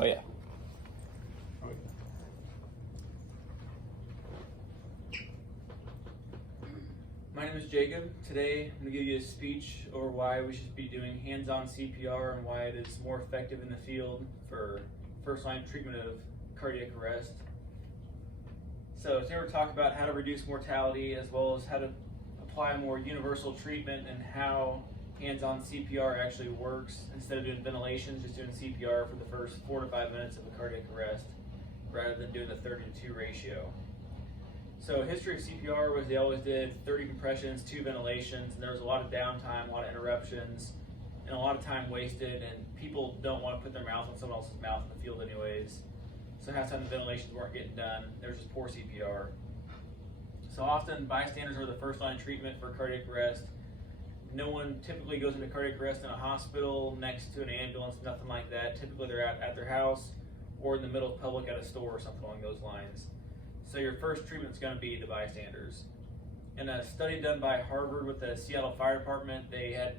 Oh yeah. My name is Jacob. Today I'm going to give you a speech over why we should be doing hands-on CPR and why it is more effective in the field for first-line treatment of cardiac arrest. So today we're talking about how to reduce mortality as well as how to apply a more universal treatment and how hands-on CPR actually works instead of doing ventilations, just doing CPR for the first 4 to 5 minutes of a cardiac arrest rather than doing the 30-to-2 ratio. So history of CPR was they always did 30 compressions, 2 ventilations, and there was a lot of downtime, a lot of interruptions, and a lot of time wasted, and people don't want to put their mouth on someone else's mouth in the field anyways. So half the time the ventilations weren't getting done, there was just poor CPR. So often bystanders are the first line treatment for cardiac arrest. No one typically goes into cardiac arrest in a hospital, next to an ambulance, nothing like that. Typically they're at their house or in the middle of public at a store or something along those lines. So your first treatment is going to be the bystanders. In a study done by Harvard with the Seattle Fire Department, they had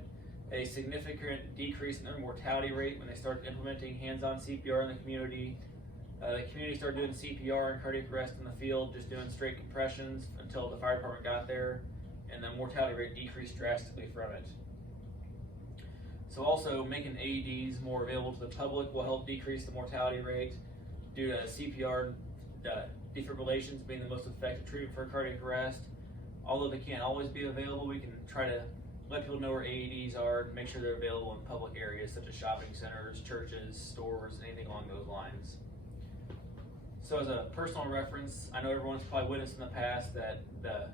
a significant decrease in their mortality rate when they started implementing hands-on CPR in the community. The community started doing CPR and cardiac arrest in the field, just doing straight compressions until the fire department got there, and the mortality rate decreased drastically from it. So also making AEDs more available to the public will help decrease the mortality rate due to CPR defibrillations being the most effective treatment for cardiac arrest. Although they can't always be available, we can try to let people know where AEDs are and make sure they're available in public areas such as shopping centers, churches, stores, anything along those lines. So as a personal reference, I know everyone's probably witnessed in the past that the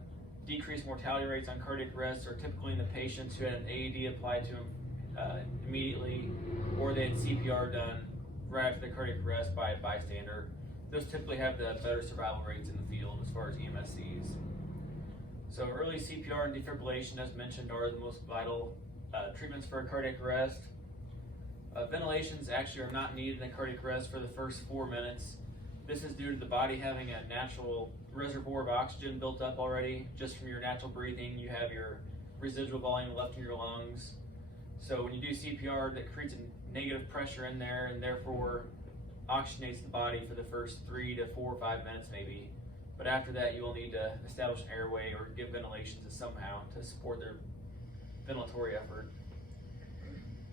decreased mortality rates on cardiac arrests are typically in the patients who had an AED applied to them immediately, or they had CPR done right after the cardiac arrest by a bystander. Those typically have the better survival rates in the field as far as EMS sees. So early CPR and defibrillation, as mentioned, are the most vital treatments for a cardiac arrest. Ventilations actually are not needed in a cardiac arrest for the first 4 minutes. This is due to the body having a natural reservoir of oxygen built up already. Just from your natural breathing, you have your residual volume left in your lungs. So when you do CPR, that creates a negative pressure in there and therefore oxygenates the body for the first 3 to 4 or 5 minutes maybe. But after that, you will need to establish an airway or give ventilations somehow to support their ventilatory effort.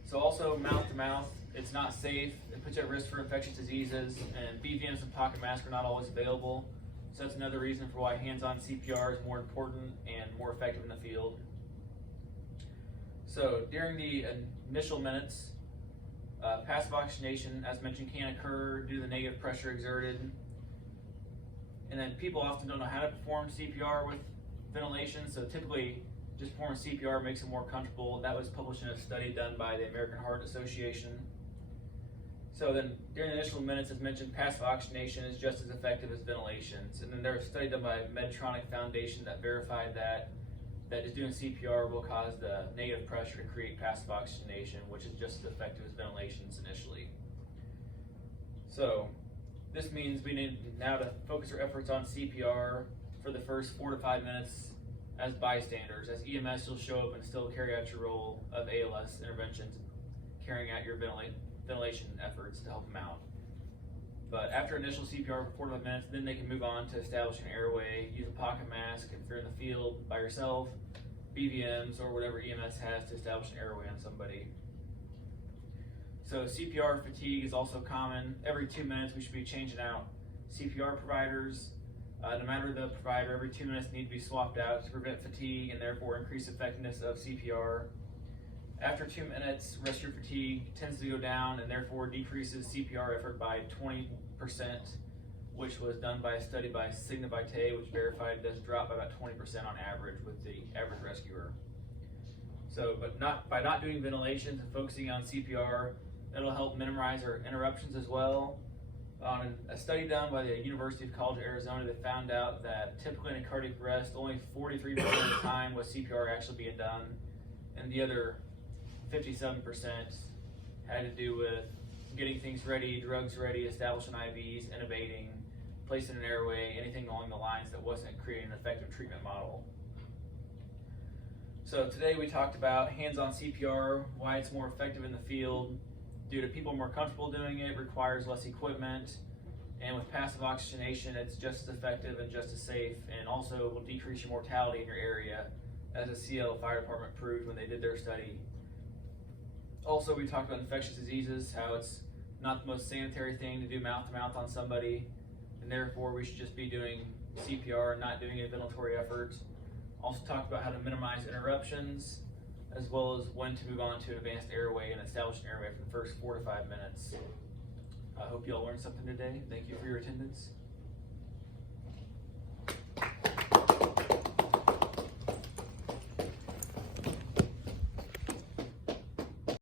So also mouth to mouth, it's not safe. It puts you at risk for infectious diseases, and BVMs and pocket masks are not always available. So that's another reason for why hands-on CPR is more important and more effective in the field. So during the initial minutes, passive oxygenation, as mentioned, can occur due to the negative pressure exerted. And then people often don't know how to perform CPR with ventilation, so typically just performing CPR makes it more comfortable. That was published in a study done by the American Heart Association. So then during the initial minutes, as mentioned, passive oxygenation is just as effective as ventilations. And then there was a study done by Medtronic Foundation that verified that just doing CPR will cause the negative pressure to create passive oxygenation, which is just as effective as ventilations initially. So this means we need now to focus our efforts on CPR for the first 4 to 5 minutes as bystanders. As EMS, you'll show up and still carry out your role of ALS interventions, carrying out your ventilation efforts to help them out. But after initial CPR for 4 to 5 minutes, then they can move on to establish an airway, use a pocket mask if you're in the field by yourself, BVMs, or whatever EMS has to establish an airway on somebody. So CPR fatigue is also common. Every 2 minutes we should be changing out CPR providers. No matter the provider, every 2 minutes need to be swapped out to prevent fatigue and therefore increase effectiveness of CPR. After 2 minutes, respiratory fatigue tends to go down and therefore decreases CPR effort by 20%, which was done by a study by Cigna Vitae, which verified it does drop by about 20% on average with the average rescuer. So, but by not doing ventilations and focusing on CPR, that'll help minimize our interruptions as well. On a study done by the University of College of Arizona, they found out that typically in a cardiac arrest, only 43% of the time was CPR actually being done, and the other 57% had to do with getting things ready, drugs ready, establishing IVs, intubating, placing an airway, anything along the lines that wasn't creating an effective treatment model. So today we talked about hands-on CPR, why it's more effective in the field, due to people more comfortable doing it, requires less equipment, and with passive oxygenation, it's just as effective and just as safe, and also will decrease your mortality in your area, as the Seattle Fire Department proved when they did their study. Also, we talked about infectious diseases, how it's not the most sanitary thing to do mouth-to-mouth on somebody, and therefore we should just be doing CPR and not doing any ventilatory efforts. Also talked about how to minimize interruptions, as well as when to move on to an advanced airway and establish an airway for the first 4 to 5 minutes. I hope you all learned something today. Thank you for your attendance.